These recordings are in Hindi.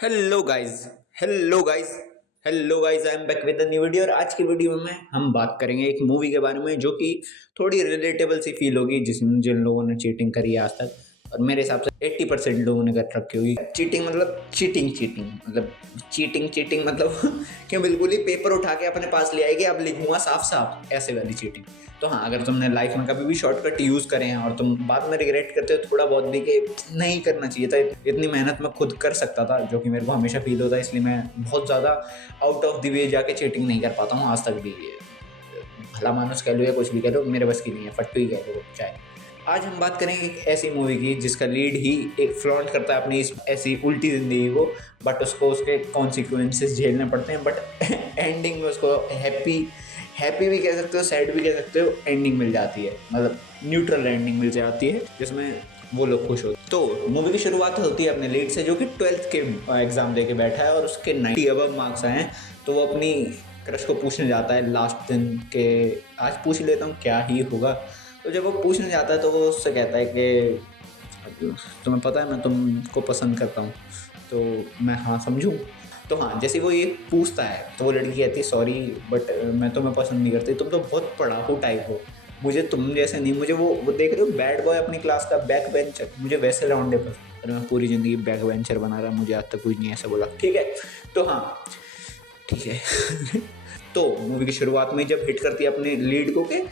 Hello guys hello guys hello guys, I am back with the new video. और आज की वीडियो में हम बात करेंगे एक मूवी के बारे में जो कि थोड़ी रिलेटेबल सी फील होगी, जिसमें जिन लोगों ने चीटिंग करी है आज तक। और मेरे हिसाब से 80% लोगों ने कर रखी होगी चीटिंग। मतलब चीटिंग चीटिंग मतलब क्यों, बिल्कुल ही पेपर उठा के अपने पास ले आएगी, अब लिखूंगा साफ साफ, ऐसे वाली चीटिंग। तो हाँ, अगर तुमने लाइफ में कभी भी शॉर्टकट यूज़ करे हैं और तुम बाद में रिग्रेट करते हो थोड़ा बहुत भी कि नहीं करना चाहिए था, इतनी मेहनत मैं खुद कर सकता था, जो कि मेरे को हमेशा फील होता है, इसलिए मैं बहुत ज़्यादा आउट ऑफ द वे जाके चीटिंग नहीं कर पाता हूँ आज तक भी। भला मानुस कह लो या कुछ भी कह लो, मेरे बस की नहीं है, फट्टू ही कह लो चाहे। आज हम बात करेंगे एक ऐसी मूवी की जिसका लीड ही एक फ्लॉन्ट करता है अपनी इस ऐसी उल्टी ज़िंदगी को, बट उसको उसके कॉन्सिक्वेंसेस झेलने पड़ते हैं, बट एंडिंग में उसको हैप्पी भी कह सकते हो, सैड भी कह सकते हो, एंडिंग मिल जाती है, मतलब न्यूट्रल एंडिंग मिल जाती है जिसमें वो लोग खुश होते। तो मूवी की शुरुआत होती है अपने लीड से, जो कि 12th के एग्ज़ाम दे के बैठा है और उसके 90 अबव मार्क्स आए हैं। तो वो अपनी क्रश को पूछने जाता है लास्ट दिन के, आज पूछ लेता हूँ क्या ही होगा। तो जब वो पूछने जाता है तो वो उससे कहता है कि तुम्हें पता है मैं तुमको पसंद करता हूँ। तो मैं हाँ समझूँ। तो हाँ, जैसे वो ये पूछता है तो वो लड़की कहती है सॉरी बट मैं तुम्हें पसंद नहीं करती, तुम तो बहुत पढ़ाकू टाइप हो, मुझे तुम जैसे नहीं, मुझे वो देख रहे हो बैड बॉय अपनी क्लास का बैक बेंचर, मुझे वैसे लौंडे पसंद। और मैं पूरी ज़िंदगी बैक बेंचर बना रहा, मुझे आज तक कुछ नहीं ऐसा बोला। ठीक है, तो हाँ ठीक है। तो मूवी की शुरुआत में जब हिट करती है अपने लीड को कि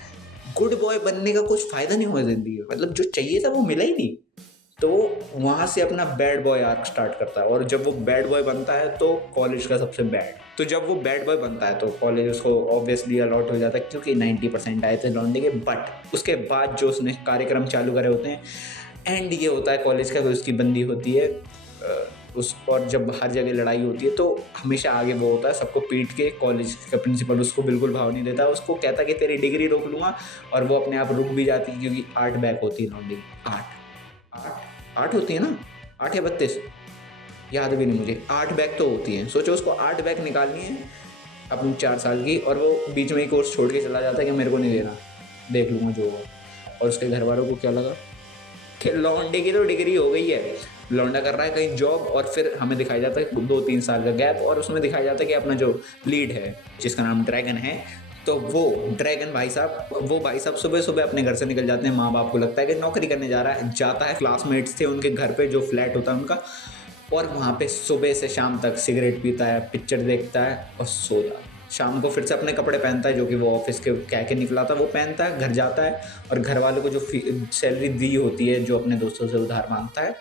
गुड बॉय बनने का कुछ फ़ायदा नहीं हुआ ज़िंदगी में, मतलब जो चाहिए था वो मिला ही नहीं। तो वहाँ से अपना बैड बॉय आर्क स्टार्ट करता है। और जब वो बैड बॉय बनता है तो कॉलेज का सबसे बैड, तो जब वो बैड बॉय बनता है तो कॉलेज उसको ऑब्वियसली अलॉट हो जाता है, क्योंकि 90% आए थे लौंडे के। बट उसके बाद जो उसने कार्यक्रम चालू करे होते हैं, एंड ये होता है कॉलेज का, उसकी बंदी होती है उस, और जब हर जगह लड़ाई होती है तो हमेशा आगे वो होता है, सबको पीट के। कॉलेज का प्रिंसिपल उसको बिल्कुल भाव नहीं देता, उसको कहता कि तेरी डिग्री रोक लूँगा, और वो अपने आप रुक भी जाती है क्योंकि 8 बैक होती है लौंडे की। 8 होती है ना, 8 या 32, याद भी नहीं मुझे, 8 बैक तो होती हैं। सोचो उसको 8 बैक निकालनी है अपनी 4 साल की, और वो बीच में ही कोर्स छोड़ के चला जाता है कि मेरे को नहीं देना, देख लूँगा जो होगा। और उसके घर वालों को क्या लगा कि लौंडे की तो डिग्री हो गई है, लौंडा कर रहा है कहीं जॉब। और फिर हमें दिखाया जाता है 2-3 साल का गैप, और उसमें दिखाया जाता है कि अपना जो लीड है जिसका नाम ड्रैगन है, तो वो ड्रैगन भाई साहब सुबह सुबह अपने घर से निकल जाते हैं। माँ बाप को लगता है कि नौकरी करने जा रहा है, जाता है क्लासमेट्स थे उनके घर पे, जो फ्लैट होता है उनका, और वहाँ पे सुबह से शाम तक सिगरेट पीता है, पिक्चर देखता है और सो जाता है। शाम को फिर से अपने कपड़े पहनता है जो कि वो ऑफिस के कह के निकला था, वो पहनता है, घर जाता है, और घर वालों को जो सैलरी दी होती है, जो अपने दोस्तों से उधार मांगता है,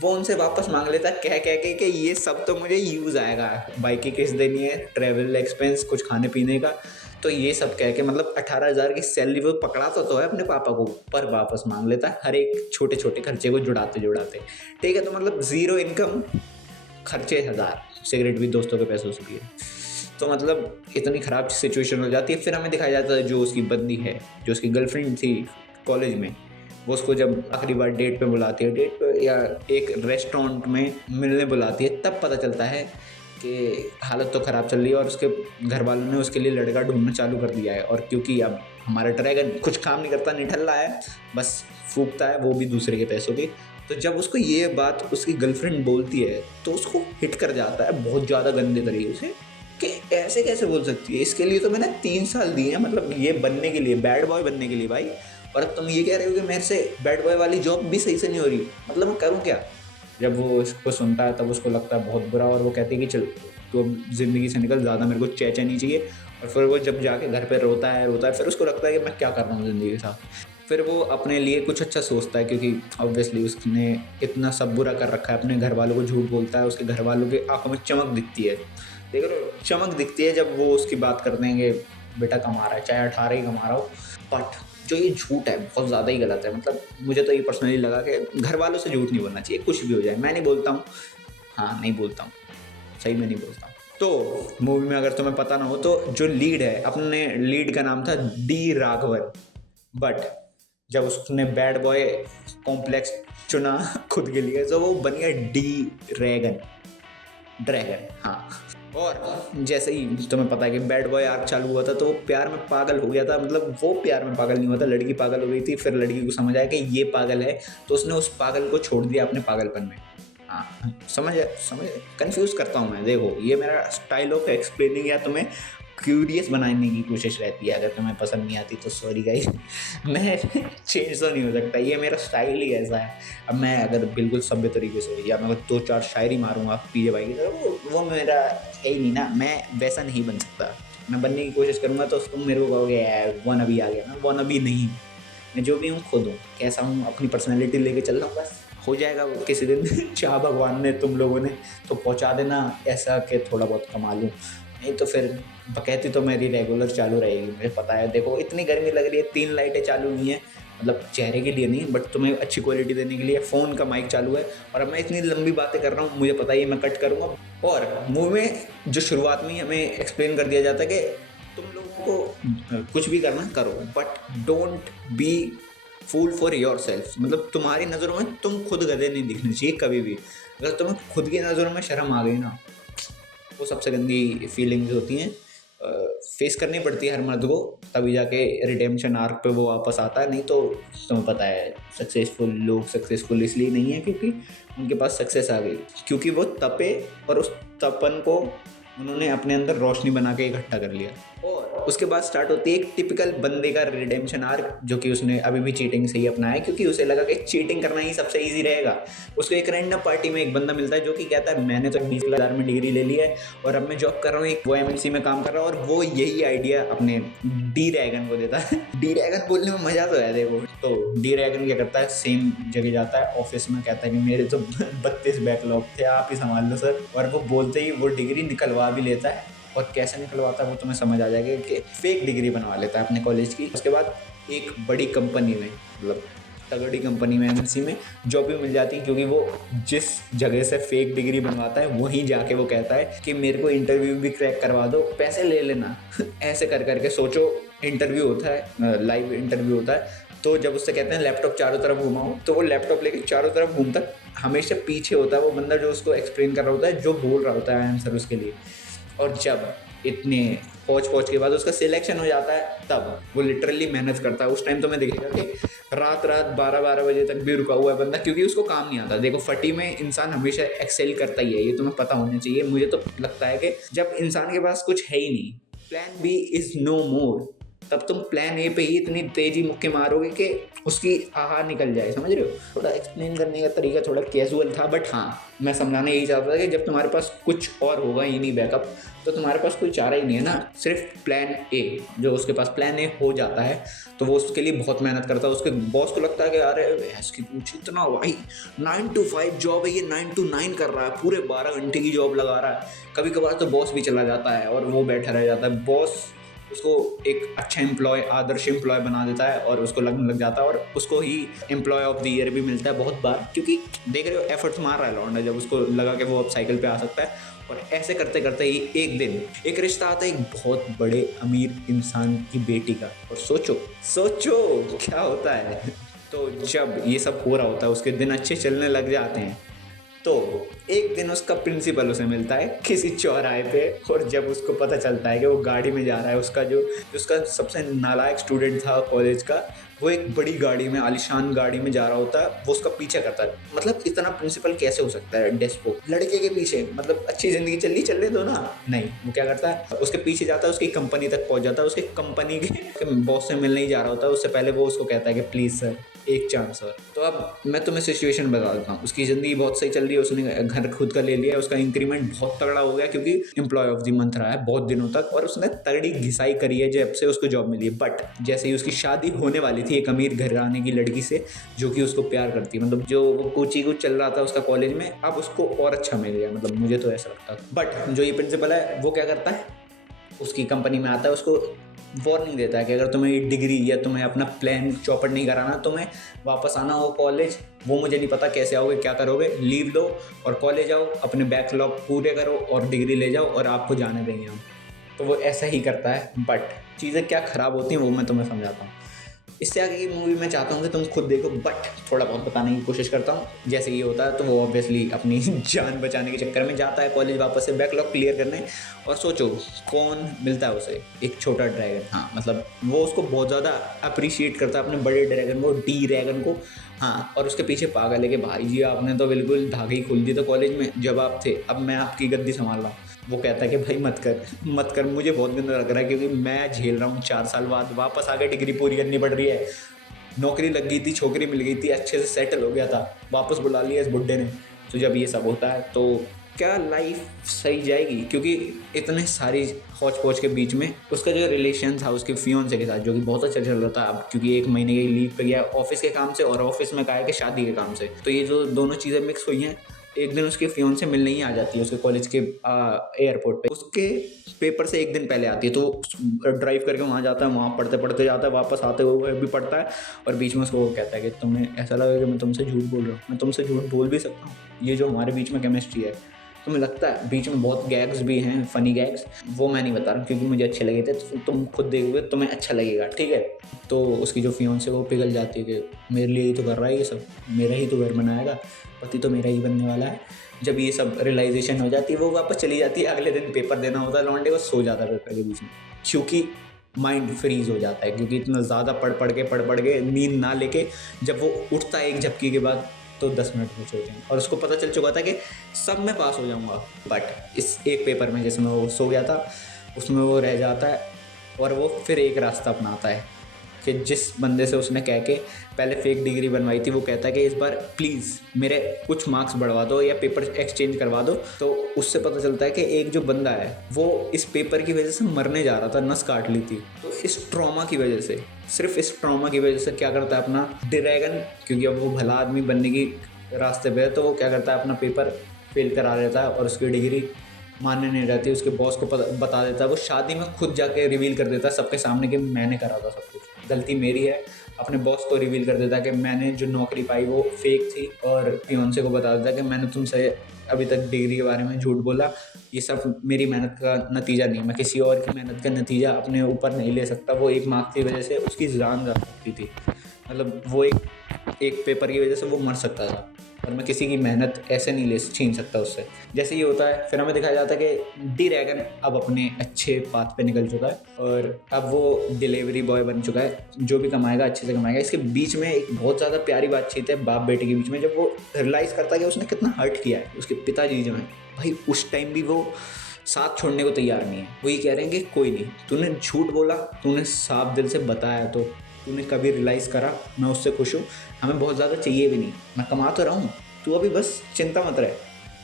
वो उनसे वापस मांग लेता है, कह कह के कि ये सब तो मुझे यूज़ आएगा, बाइक की किस्त देनी है, ट्रैवल एक्सपेंस, कुछ खाने पीने का। तो ये सब कह के मतलब 18,000 की सैलरी वो पकड़ाता तो है अपने पापा को, पर वापस मांग लेता है हर एक छोटे छोटे खर्चे को जुड़ाते जुड़ाते। ठीक है, तो मतलब ज़ीरो इनकम, खर्चे 1000, सिगरेट भी दोस्तों के पैसों से पिए। तो मतलब इतनी ख़राब सिचुएशन हो जाती है। फिर हमें दिखाया जाता है जो उसकी बंदी है, जो उसकी गर्लफ्रेंड थी कॉलेज में, वो उसको जब आखिरी बार डेट पे बुलाती है, डेट पे या एक रेस्टोरेंट में मिलने बुलाती है, तब पता चलता है कि हालत तो ख़राब चल रही है, और उसके घर वालों ने उसके लिए लड़का ढूंढना चालू कर दिया है। और क्योंकि अब हमारा ड्रैगन कुछ काम नहीं करता, निठल्ला है, बस फूकता है, वो भी दूसरे के पैसों की। तो जब उसको ये बात उसकी गर्लफ्रेंड बोलती है तो उसको हिट कर जाता है बहुत ज़्यादा गंदे तरीके से कि ऐसे कैसे बोल सकती है, इसके लिए तो मैंने 3 साल दिए हैं, मतलब ये बनने के लिए, बैड बॉय बनने के लिए भाई, और अब तुम ये कह रहे हो कि मेरे से बैड बॉय वाली जॉब भी सही से नहीं हो रही, मतलब मैं करूँ क्या। जब वो इसको सुनता है तब उसको लगता है बहुत बुरा, और वो कहती है कि चल तो अब ज़िंदगी से निकल, ज़्यादा मेरे को चैचा नहीं चाहिए। और फिर वो जब जाके घर पर रोता है, फिर उसको लगता है कि मैं क्या कर रहा हूँ ज़िंदगी के साथ। फिर वो अपने लिए कुछ अच्छा सोचता है, क्योंकि ऑब्वियसली उसने इतना सब बुरा कर रखा है, अपने घर वालों को झूठ बोलता है, उसके घर वालों की आंखों में चमक दिखती है, देख रहे हो, चमक दिखती है जब वो उसकी बात करते हैं कि बेटा कमा रहा है, चाहे 18 ही कमा रहा हो। बट जो ये झूठ है बहुत ज़्यादा ही गलत है, मतलब मुझे तो ये पर्सनली लगा कि घर वालों से झूठ नहीं बोलना चाहिए, कुछ भी हो जाए। मैं नहीं बोलता हूँ, हाँ नहीं बोलता हूँ, सही में नहीं बोलता हूँ। तो मूवी में अगर तुम्हें पता ना हो तो जो लीड है, अपने लीड का नाम था डी राघवन। बट जब उसने बैड बॉय कॉम्प्लेक्स चुना खुद के लिए, तो वो बन गया डी ड्रैगन। हाँ, और जैसे ही तुम्हें पता है कि बैड बॉय आर्क चालू हुआ था तो वो प्यार में पागल हो गया था, मतलब वो प्यार में पागल नहीं हुआ था, लड़की पागल हो गई थी। फिर लड़की को समझ आया कि ये पागल है, तो उसने उस पागल को छोड़ दिया अपने पागलपन में। हाँ, समझ कंफ्यूज करता हूँ मैं। देखो ये मेरा स्टाइल ऑफ एक्सप्लेनिंग, या तुम्हें क्यूरियस बनाने की कोशिश रहती है। अगर तुम्हें पसंद नहीं आती तो सॉरी गाइस, मैं चेंज तो नहीं हो सकता, ये मेरा स्टाइल ही ऐसा है। अब मैं अगर बिल्कुल सभ्य तरीके से या मैं 2-4 शायरी मारूंगा पीजे भाई की तरह, वो मेरा है ही नहीं ना, मैं वैसा नहीं बन सकता। मैं बनने की कोशिश करूंगा तो तुम मेरे को कहोगे यार वन अभी आ गया। मैं वन अभी नहीं, मैं जो भी हूँ खुद हूँ, कैसा हूँ अपनी पर्सनैलिटी लेके चल रहा हूँ, बस हो जाएगा वो किसी दिन। चाह भगवान ने तुम लोगों ने तो पहुँचा देना ऐसा कि थोड़ा बहुत कमा लूँ, नहीं तो फिर बकैती तो मेरी रेगुलर चालू रहेगी। मुझे पता है, देखो इतनी गर्मी लग रही है, 3 लाइटें चालू हुई हैं, मतलब चेहरे के लिए नहीं बट तुम्हें अच्छी क्वालिटी देने के लिए। फ़ोन का माइक चालू है और अब मैं इतनी लंबी बातें कर रहा हूँ, मुझे पता ही है मैं कट करूँगा। और मूवी में जो शुरुआत में ही हमें एक्सप्लेन कर दिया जाता है कि तुम लोगों को कुछ भी करना करो, but don't be fool for yourself. मतलब तुम्हारी नज़रों में तुम खुद गधे नहीं दिखने चाहिए कभी भी। अगर तुम्हें खुद की नज़रों में शर्म आ गई ना, वो सबसे गंदी फीलिंग्स होती हैं, फेस करनी पड़ती है हर मर्द को, तभी जाके रिडेम्पशन आर्क पे वो वापस आता है। नहीं तो तुम्हें पता है सक्सेसफुल लोग सक्सेसफुल इसलिए नहीं है क्योंकि उनके पास सक्सेस आ गई, क्योंकि वो तपे और उस तपन को उन्होंने अपने अंदर रोशनी बना के इकट्ठा कर लिया। और उसके बाद स्टार्ट होती है एक टिपिकल बंदे का रिडेम्पशन आर्क, जो कि उसने अभी भी चीटिंग से ही अपनाया है, क्योंकि उसे लगा कि चीटिंग करना ही सबसे इजी रहेगा। उसको एक रैंडम पार्टी में एक बंदा मिलता है जो कि कहता है मैंने तो 20,000 में डिग्री ले ली है और अब मैं जॉब कर रहा हूँ, एक वो MNC में काम कर रहा हूँ, और वो यही आइडिया अपने डी रैगन को देता है। डी रैगन बोलने में मजा तो है। देखो तो डी रैगन क्या करता है, सेम जगह जाता है ऑफिस में, कहता है कि मेरे तो 32 बैकलॉग थे, आप ही संभाल लो सर। और वो बोलते ही वो डिग्री निकलवा भी लेता है, और कैसे निकलवाता है वो तुम्हें समझ आ जाएगा कि फेक डिग्री बनवा लेता है अपने कॉलेज की। उसके बाद एक बड़ी कंपनी में, मतलब तगड़ी कंपनी में, MNC में जॉब भी मिल जाती है, क्योंकि वो जिस जगह से फेक डिग्री बनवाता है वहीं जाके वो कहता है कि मेरे को इंटरव्यू भी क्रैक करवा दो, पैसे ले लेना। ऐसे कर करके सोचो, इंटरव्यू होता है, लाइव इंटरव्यू होता है। तो जब उससे कहते हैं लैपटॉप चारों तरफ घुमाओ, तो वो लैपटॉप लेके चारों तरफ घूमता, हमेशा पीछे होता है वो बंदा जो उसको एक्सप्लेन कर रहा होता है, जो बोल रहा होता है आंसर उसके लिए। और जब इतने पहुँच के बाद उसका सिलेक्शन हो जाता है, तब वो लिटरली मेहनत करता है। उस टाइम तो मैं देखेगा कि रात 12-12 बजे तक भी रुका हुआ है बंदा, क्योंकि उसको काम नहीं आता। देखो फटी में इंसान हमेशा एक्सेल करता ही है, ये तुम्हें पता होना चाहिए। मुझे तो लगता है कि जब इंसान के पास कुछ है ही नहीं, प्लान बी इज़ नो मोर, तब तुम प्लान ए पे ही इतनी तेजी मुक्के मारोगे कि उसकी आहा निकल जाए। समझ रहे हो? थोड़ा एक्सप्लेन करने का तरीका थोड़ा कैजुअल था, बट हाँ मैं समझाना यही चाहता था कि जब तुम्हारे पास कुछ और होगा ही नहीं बैकअप, तो तुम्हारे पास कोई चारा ही नहीं है ना, सिर्फ प्लान ए। जो उसके पास प्लान ए हो जाता है तो वो उसके लिए बहुत मेहनत करता है। उसके बॉस को लगता है कि अरे इसकी पूछ इतना भाई 9 to 5 जॉब है, ये 9 to 9 कर रहा है, पूरे 12 घंटे की जॉब लगा रहा है। कभी कभार तो बॉस भी चला जाता है और वो बैठा रह जाता है। बॉस उसको एक अच्छा एम्प्लॉय, आदर्श एम्प्लॉय बना देता है और उसको लगने लग जाता है, और उसको ही एम्प्लॉय ऑफ द ईयर भी मिलता है बहुत बार, क्योंकि देख रहे हो एफर्ट्स मार रहा है लौंडा, जब उसको लगा कि वो अब साइकिल पे आ सकता है। और ऐसे करते करते ही एक दिन एक रिश्ता आता है एक बहुत बड़े अमीर इंसान की बेटी का, और सोचो क्या होता है। तो जब ये सब हो रहा होता है, उसके दिन अच्छे चलने लग जाते हैं, तो एक दिन उसका प्रिंसिपल उसे मिलता है किसी चौराहे पे, और जब उसको पता चलता है कि वो गाड़ी में जा रहा है, उसका सबसे नालायक स्टूडेंट था कॉलेज का, वो एक बड़ी गाड़ी में, आलीशान गाड़ी में जा रहा होता है, वो उसका पीछा करता है। मतलब इतना प्रिंसिपल कैसे हो सकता है डेस्पो लड़के के पीछे? मतलब अच्छी जिंदगी चलने दो ना। नहीं, वो क्या करता है, उसके पीछे जाता है, उसकी कंपनी तक पहुंच जाता है, उसकी कंपनी के बॉस से मिलने ही जा रहा होता है। उससे पहले वो उसको कहता है कि प्लीज़ सर एक चांस सर। तो अब मैं तुम्हें सिचुएशन बता देता हूँ। उसकी ज़िंदगी बहुत सही चल रही है, उसने घर खुद का ले लिया है, उसका इंक्रीमेंट बहुत तगड़ा हो गया क्योंकि एम्प्लॉय ऑफ द मंथ रहा है बहुत दिनों तक, और उसने तगड़ी घिसाई करी है जब से उसको जॉब मिली है। बट जैसे ही उसकी शादी होने वाली थी एक अमीर घराने की लड़की से जो कि उसको प्यार करती है, मतलब जो वो कुछ चल रहा था उसका कॉलेज में, अब उसको और अच्छा मिल गया, मतलब मुझे तो ऐसा लगता है। बट जो ये प्रिंसिपल है वो क्या करता है, उसकी कंपनी में आता है, उसको वार्निंग देता है कि अगर तुम्हें डिग्री या तुम्हें अपना प्लान चौपट नहीं कराना, तुम्हें वापस आना हो कॉलेज, वो मुझे नहीं पता कैसे आओगे, क्या करोगे, लीव लो और कॉलेज आओ, अपने बैकलॉग पूरे करो और डिग्री ले जाओ और आपको जाने देंगे हम। तो वो ऐसा ही करता है। बट चीज़ें क्या ख़राब होती हैं वो मैं तुम्हें समझाता हूँ। इससे आगे की मूवी मैं चाहता हूँ कि तुम खुद देखो, बट थोड़ा बहुत बताने की कोशिश करता हूँ। जैसे ये होता है तो वो ऑब्वियसली अपनी जान बचाने के चक्कर में जाता है कॉलेज वापस से बैकलॉग क्लियर करने, और सोचो कौन मिलता है उसे, एक छोटा ड्रैगन। हाँ मतलब वो उसको बहुत ज़्यादा अप्रिशिएट करता है, अपने बड़े ड्रैगन को, डी ड्रैगन को। हाँ, और उसके पीछे पागल है कि भाई जी आपने तो बिल्कुल धागे ही खोल दी तो कॉलेज में जब आप थे, अब मैं आपकी गद्दी संभाल रहा हूँ। वो कहता है कि भाई मत कर मत कर, मुझे बहुत गंदा लग रहा है क्योंकि मैं झेल रहा हूँ 4 साल बाद वापस आके डिग्री पूरी करनी पड़ रही है। नौकरी लग गई थी, छोकरी मिल गई थी, अच्छे से सेटल हो गया था, वापस बुला लिया इस बुड्ढे ने। तो जब ये सब होता है तो क्या लाइफ सही जाएगी? क्योंकि इतने सारी हौच पौच के बीच में उसका जो रिलेशन था उसके फियोन्से के साथ, जो कि बहुत अच्छा चल रहा था, अब क्योंकि 1 महीने की लीव पे गया ऑफिस के काम से, और ऑफिस में कहा है कि शादी के काम से, तो ये जो दोनों चीज़ें मिक्स हुई हैं, एक दिन उसके फियोन्से मिलने ही आ जाती है उसके कॉलेज के एयरपोर्ट पे। उसके पेपर से 1 दिन पहले आती है, तो ड्राइव करके वहाँ जाता है, वहाँ पढ़ते पढ़ते जाता है, वापस आते हुए भी पढ़ता है, और बीच में उसको वो कहता है कि तुम्हें ऐसा लगा कि मैं तुमसे झूठ बोल रहा हूँ। मैं तुमसे झूठ बोल भी सकता हूँ, ये जो हमारे बीच में केमिस्ट्री है। तुम्हें लगता है बीच में बहुत गैग्स भी हैं, फनी गैग्स, वो मैं नहीं बता रहा हूँ क्योंकि मुझे अच्छे लगे थे, तो तुम खुद देखोगे तुम्हें अच्छा लगेगा, ठीक है। तो उसकी जो फियोन्से वो पिघल जाती है कि मेरे लिए ही तो कर रहा है ये सब, मेरा ही तो घर बनाएगा, पति तो मेरा ही बनने वाला है। जब ये सब रियलाइजेशन हो जाती है वो वापस चली जाती है, अगले दिन पेपर देना होता है लौंडे को, सो जाता है पेपर के बीच में, क्योंकि माइंड फ्रीज हो जाता है, क्योंकि इतना ज़्यादा पढ़ के नींद ना लेके जब वो उठता है एक झपकी के बाद, तो 10 मिनट में सोते हैं, और उसको पता चल चुका था कि सब में पास हो जाऊंगा, बट इस एक पेपर में जिसमें वो सो गया था उसमें वो रह जाता है, और वो फिर एक रास्ता अपनाता है कि जिस बंदे से उसने कह के पहले फेक डिग्री बनवाई थी, वो कहता है कि इस बार प्लीज़ मेरे कुछ मार्क्स बढ़वा दो या पेपर एक्सचेंज करवा दो। तो उससे पता चलता है कि एक जो बंदा है वो इस पेपर की वजह से मरने जा रहा था, नस काट ली थी, तो इस ट्रॉमा की वजह से, सिर्फ इस ट्रॉमा की वजह से क्या करता है अपना ड्रैगन, क्योंकि अब वो भला आदमी बनने की रास्ते पे है, तो वो क्या करता है अपना पेपर फेल करा लेता है और उसकी डिग्री मान्य नहीं रहती, उसके बॉस को बता देता है। वो शादी में खुद जाके रिवील कर देता है सबके सामने कि मैंने करा था सब कुछ, गलती मेरी है। अपने बॉस को रिवील कर देता है कि मैंने जो नौकरी पाई वो फेक थी, और फियोन्से को बता देता है कि मैंने तुमसे अभी तक डिग्री के बारे में झूठ बोला, ये सब मेरी मेहनत का नतीजा नहीं, मैं किसी और की मेहनत का नतीजा अपने ऊपर नहीं ले सकता। वो एक मार्क्स की वजह से उसकी जान जा सकती थी, मतलब वो एक पेपर की वजह से वो मर सकता था, और मैं किसी की मेहनत ऐसे नहीं ले छीन सकता उससे। जैसे ये होता है फिर हमें दिखाया जाता है कि डी ड्रैगन अब अपने अच्छे पाथ पे निकल चुका है, और अब वो डिलीवरी बॉय बन चुका है, जो भी कमाएगा अच्छे से कमाएगा। इसके बीच में एक बहुत ज़्यादा प्यारी बातचीत है बाप बेटे के बीच में, जब वो रियलाइज़ करता है कि उसने कितना हर्ट किया है उसके पिताजी जो हैं, भाई उस टाइम भी वो साथ छोड़ने को तैयार नहीं है। वो ये कह रहे हैं कि कोई नहीं, तूने झूठ बोला, तूने साफ दिल से बताया, तो तूने कभी रियलाइज़ करा, मैं उससे खुश हूँ, हमें बहुत ज़्यादा चाहिए भी नहीं, मैं कमा तो रहा हूँ, तू अभी बस चिंता मत रहे,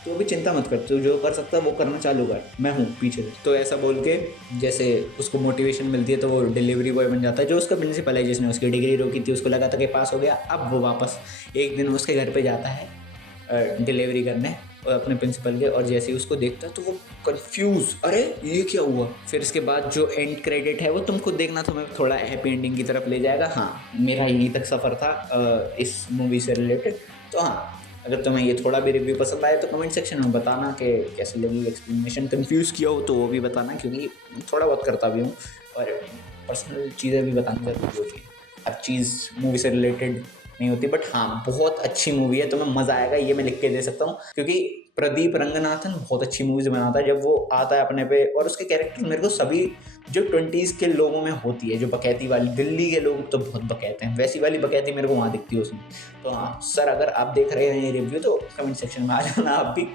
तू अभी चिंता मत कर, तू जो कर सकता है वो करना चालू कर, मैं हूँ पीछे से। तो ऐसा बोल के जैसे उसको मोटिवेशन मिलती है, तो वो डिलीवरी बॉय बन जाता है, जो उसका प्रिंसिपल है जिसने उसकी डिग्री रोकी थी, उसको लगा था कि पास हो गया। अब वो वापस एक दिन उसके घर पे जाता है डिलीवरी करने अपने प्रिंसिपल के, और जैसे ही उसको देखता है तो वो कंफ्यूज, अरे ये क्या हुआ। फिर इसके बाद जो एंड क्रेडिट है वो तुम खुद देखना, तुम्हें थोड़ा हैप्पी एंडिंग की तरफ ले जाएगा। हाँ, मेरा यहीं तक सफ़र था इस मूवी से रिलेटेड। तो हाँ, अगर तुम्हें ये थोड़ा भी रिव्यू पसंद आए तो कमेंट सेक्शन में बताना कि कैसे लगी एक्सप्लेनेशन। कंफ्यूज किया हो तो वो भी बताना, क्योंकि थोड़ा बहुत करता भी हूँ और पर्सनल चीज़ें भी बतानी ज़रूरी होती है, हर चीज़ मूवी से रिलेटेड नहीं होती। बट हाँ, बहुत अच्छी मूवी है, तुम्हें मज़ा आएगा, ये मैं लिख के दे सकता हूँ, क्योंकि प्रदीप रंगनाथन बहुत अच्छी मूवीज़ बनाता है। जब वो आता है अपने पे, और उसके कैरेक्टर मेरे को सभी जो 20s के लोगों में होती है, जो बकैती वाली, दिल्ली के लोग तो बहुत बकैते हैं, वैसी वाली बकैती मेरे को वहाँ दिखती है उसमें। तो हाँ सर, अगर आप देख रहे हैं ये रिव्यू तो कमेंट सेक्शन में आ जाना आप भी,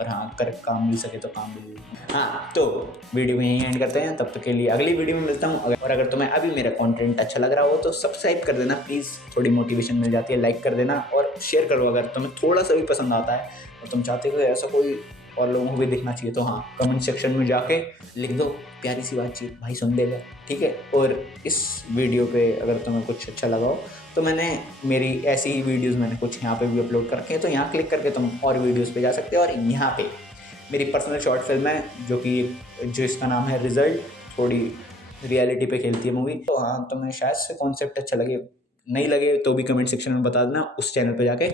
और हाँ कर काम मिल सके तो काम मिल। हाँ, तो वीडियो में यहीं एंड करते हैं, तब तक के लिए अगली वीडियो में मिलता हूँ। और अगर तुम्हें अभी मेरा कंटेंट अच्छा लग रहा हो तो सब्सक्राइब कर देना प्लीज़, थोड़ी मोटिवेशन मिल जाती है, लाइक कर देना और शेयर करो अगर तुम्हें थोड़ा सा भी पसंद आता है और तुम चाहते हो ऐसा कोई और लोगों को भी दिखना चाहिए, तो हाँ कमेंट सेक्शन में जाके लिख दो, प्यारी सी बातचीत, भाई सुन देगा, ठीक है। और इस वीडियो पे अगर तुम्हें कुछ अच्छा लगा हो तो मैंने मेरी ऐसी ही वीडियोस मैंने कुछ यहाँ पे भी अपलोड कर रखे हैं, तो यहाँ क्लिक करके तुम और वीडियोस पे जा सकते हो। और यहाँ पे मेरी पर्सनल शॉर्ट फिल्म है जो इसका नाम है रिजल्ट, थोड़ी रियलिटी पे खेलती है मूवी। तो हाँ, तुम्हें शायद से कॉन्सेप्ट अच्छा लगे, नहीं लगे तो भी कमेंट सेक्शन में बता देना उस चैनल पे जाके।